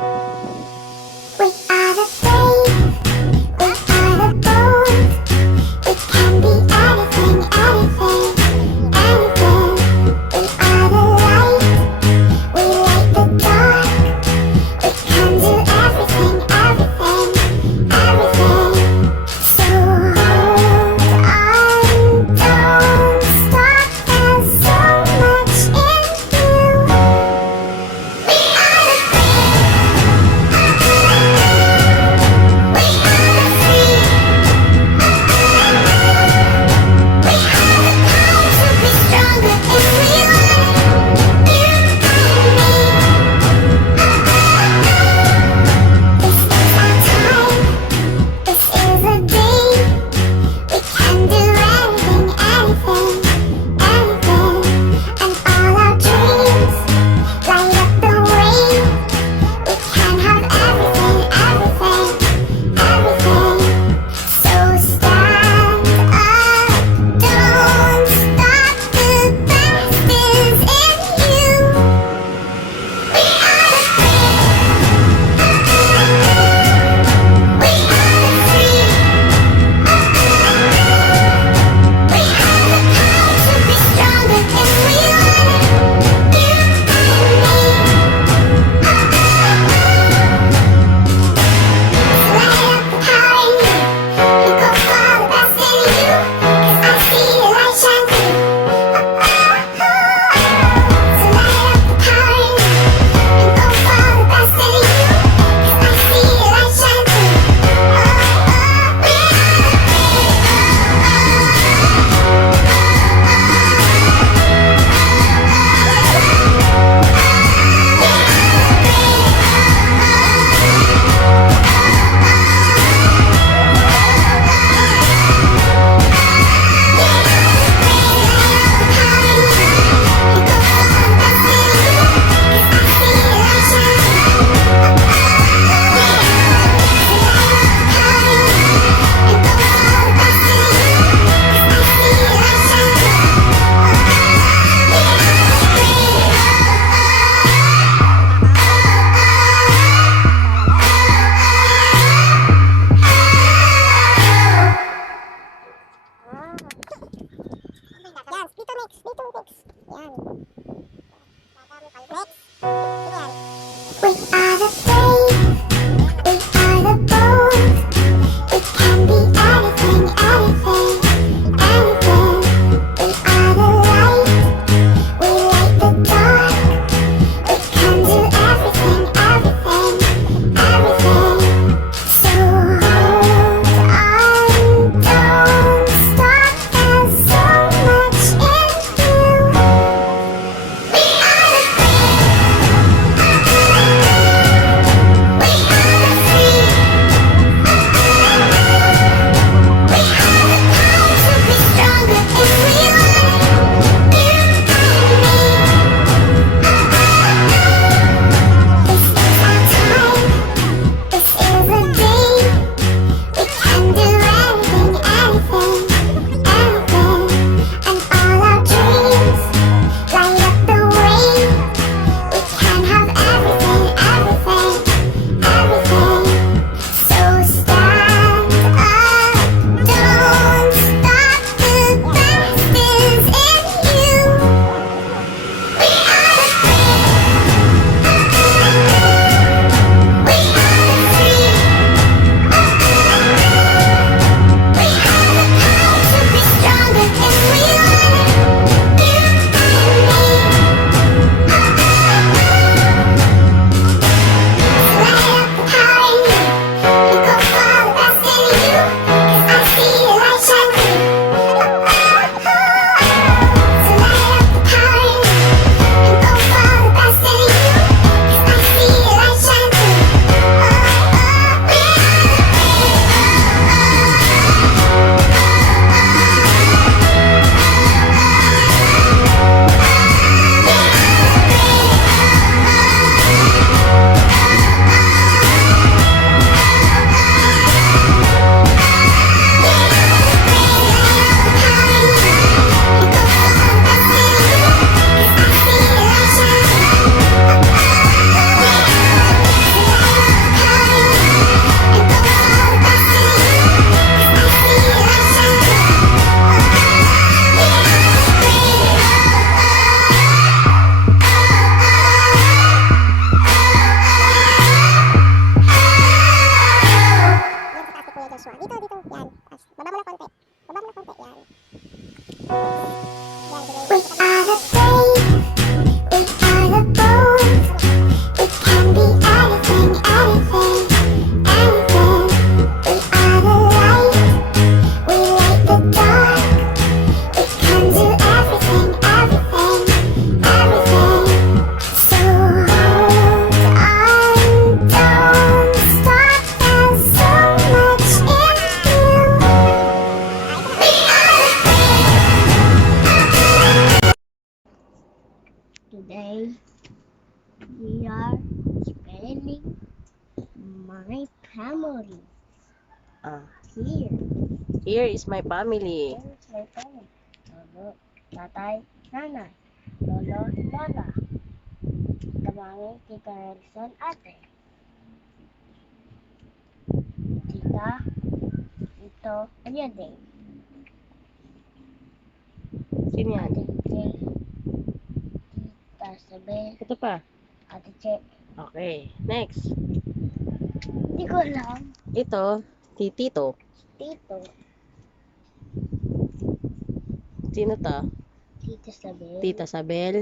We are the brave, we are the bold. We can be anything, anything, anything. We are the light, we light the dark. We can do everything, everything, everything. So hold on, don't stop. There's so much in you. We are the Yan, dito mix, dito mix. Yan. Next. Yan. We are the brave, we are the bold. We can be anything, anything, anything. We are the light, we light the dark. We can do everything, everything, everything. So hold on, don't stop. There's so much in you. We are the family. Ah, Here. here is my family. Here is my family. Lolo, tatay, nanay, lolo, lola, tita mami, tita Nelson, ate. Tita, ito, Ayade. Sino yan? Ate Jay, tita Sabel, Ito pa. ate Che. Okay, next. Hindi ko alam. Ito, tito. Tito, Sino to? tita Sabel, Tita Sabel,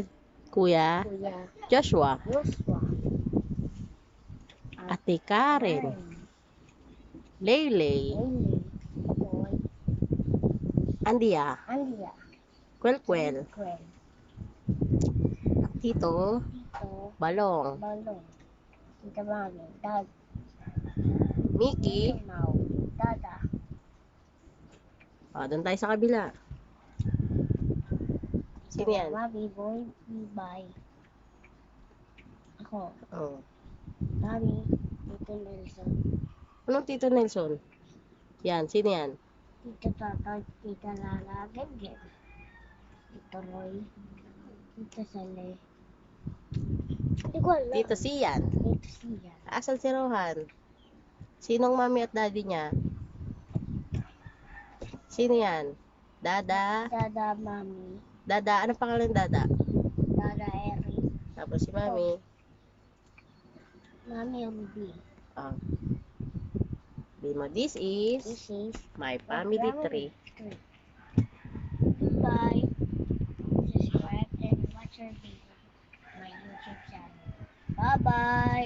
Kuya kuya Joshua, Joshua, Ate Karen, Leyley, Ailey, Boy, Andia, Andia, Kwelkwel, Gwen, Tito, Tito, Balong, Balong, tita Mami, Dad, Mickey. Mau, Dada, Doon tayo sa kabila. Sino yan? Mama, B-boy, B-bye. Ako, Oh. Mami, Tito Nelson, Anong Tito Nelson? Yan, sino yan? Tito Tatay, Tita Lala, Genggen, Tito Roy, Tito Sale. Hindi ko alam. Tito Sian. Tito Sia, Asan si Rohan? Sinong mami at daddy niya? Sino yan? Dada. Dada Mami, Dada, anong pangalan ng Dada? Dada Eric, Tapos si mami. Mami Ruby. Oh. This is This is my family tree. Goodbye. Subscribe and watch our video on my YouTube channel. Bye-bye.